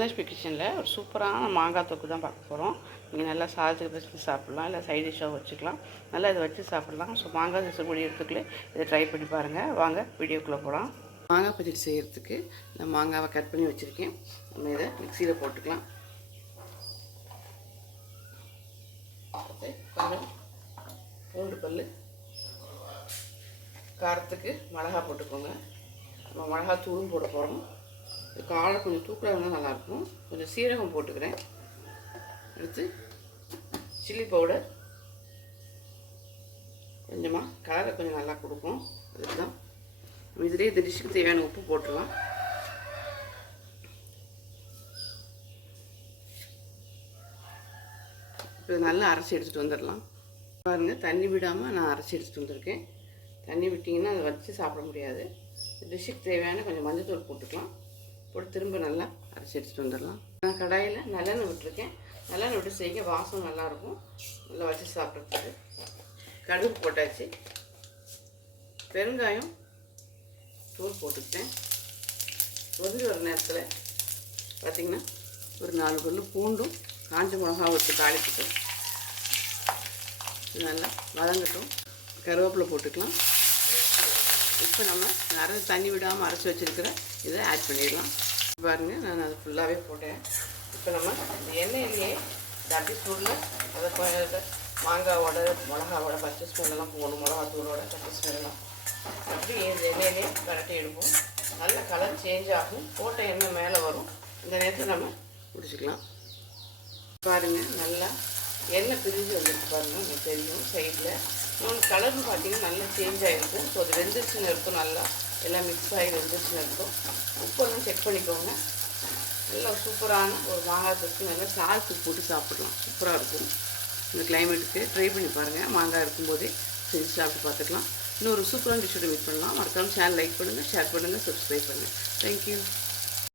லக்ஷ்மி கிச்சனில் ஒரு சூப்பரான மாங்காய் தொக்கு தான் பார்க்க போகிறோம் நீங்கள் நல்லா சாதத்துக்கு வச்சு சாப்பிட்லாம் இல்லை சைட் டிஷ்ஷாக வச்சுக்கலாம். நல்லா இதை வச்சு சாப்பிட்லாம். ஸோ மாங்காய் செய்யக்கூடிய இடத்துக்குள்ளே இதை ட்ரை பண்ணி பாருங்கள் வாங்க வீடியோக்குள்ளே போகலாம் மாங்காய் பச்சடி செய்கிறதுக்கு நான் மாங்காவை கட் பண்ணி வச்சுருக்கேன். நம்ம இதை மிக்சியில் போட்டுக்கலாம். பூண்டு பல் காரத்துக்கு மிளகா போட்டுக்கோங்க. நம்ம மிளகா தூளும் போட போகிறோம் காலை கொஞ்சம் தூக்கலாக இருந்தால் நல்லாயிருக்கும் கொஞ்சம் சீரகம் போட்டுக்கிறேன். அடுத்து சில்லி பவுடர் கொஞ்சமாக கலரை கொஞ்சம் நல்லா கொடுக்கும். அதுதான் நம்ம இதிலே இந்த டிஷ்ஷுக்கு தேவையான உப்பு போட்டுடலாம். இப்போ நல்லா அரைச்சி எடுத்துகிட்டு வந்துடலாம். பாருங்கள் தண்ணி விடாமல் நான் அரைச்சி எடுத்துகிட்டு வந்திருக்கேன். தண்ணி விட்டிங்கன்னா அதை வச்சு சாப்பிட முடியாது. டிஷ்ஷுக்கு தேவையான கொஞ்சம் மஞ்சத்தூள் போட்டுக்கலாம். போட்டு திரும்ப நல்லா அரைச்சி எடுத்துகிட்டு வந்துடலாம். நான் கடாயில் நல்லெண்ணெய் விட்டுருக்கேன். நல்லெண்ணெய் விட்டு செய்ய வாசம் நல்லாயிருக்கும். நல்லா வச்சு சாப்பிட்றதுக்கு கடுகு போட்டாச்சு. பெருங்காயம் தூள் போட்டுக்கிட்டேன். கொதிஞ்சு வர நேரத்தில் பார்த்திங்கன்னா ஒரு நாலு பல்லு பூண்டும் காஞ்ச மிளகாவும் வச்சு தாளிச்சுட்டு நல்லா வதங்கட்டும். கருவேப்பிலை போட்டுக்கலாம். இப்போ நம்ம நிறைய தண்ணி விடாமல் அரைச்சி வச்சுருக்கிற இதை ஆட் பண்ணிடலாம். பாருங்கள் நான் அதை ஃபுல்லாகவே போட்டேன். இப்போ நம்ம இந்த எண்ணெயிலேயே இந்த ஸ்பூனில் அதை மாங்காவோட மிளகாவோட பச்சை ஸ்பூன்லாம் போடணும். மிளகா தூளோட பச்சை ஸ்பூன்லாம் அப்படி இந்த எண்ணெயிலே விரட்டி எடுப்போம். நல்ல கலர் சேஞ்ச் ஆகும். போட்ட எண்ணெய் மேலே வரும். இந்த நேரத்தில் நம்ம பிடிச்சிக்கலாம் பாருங்கள் நல்லா எண்ணெய் பிரிஞ்சு வந்துருக்கு பாருங்கள் உங்களுக்கு தெரியும் சைடில் இன்னொன்று கலர்னு பார்த்தீங்கன்னா நல்லா சேஞ்ச் ஆகிருக்கும் ஸோ அது வெந்துருச்சுன்னு இருக்கும் நல்லா. எல்லாம் மிக்ஸ் ஆகி வெந்துருச்சுன்னு இருக்கும் உப்பெல்லாம் செக் பண்ணிக்கோங்க. நல்லா சூப்பரான ஒரு மாங்காய் தொக்கு. நல்லா சால்ட்டு போட்டு சாப்பிடலாம். சூப்பராக இருக்கும். இந்த கிளைமேட்டுக்கு ட்ரை பண்ணி பாருங்கள் மாங்காய் இருக்கும்போதே செஞ்சு சாப்பிட்டு பார்த்துக்கலாம். இன்னொரு சூப்பரான டிஷ்ஷோட மீட் பண்ணலாம். மறக்காமல் சேனல் லைக் பண்ணுங்கள் ஷேர் பண்ணுங்கள் சப்ஸ்கிரைப் பண்ணுங்கள் தேங்க்யூ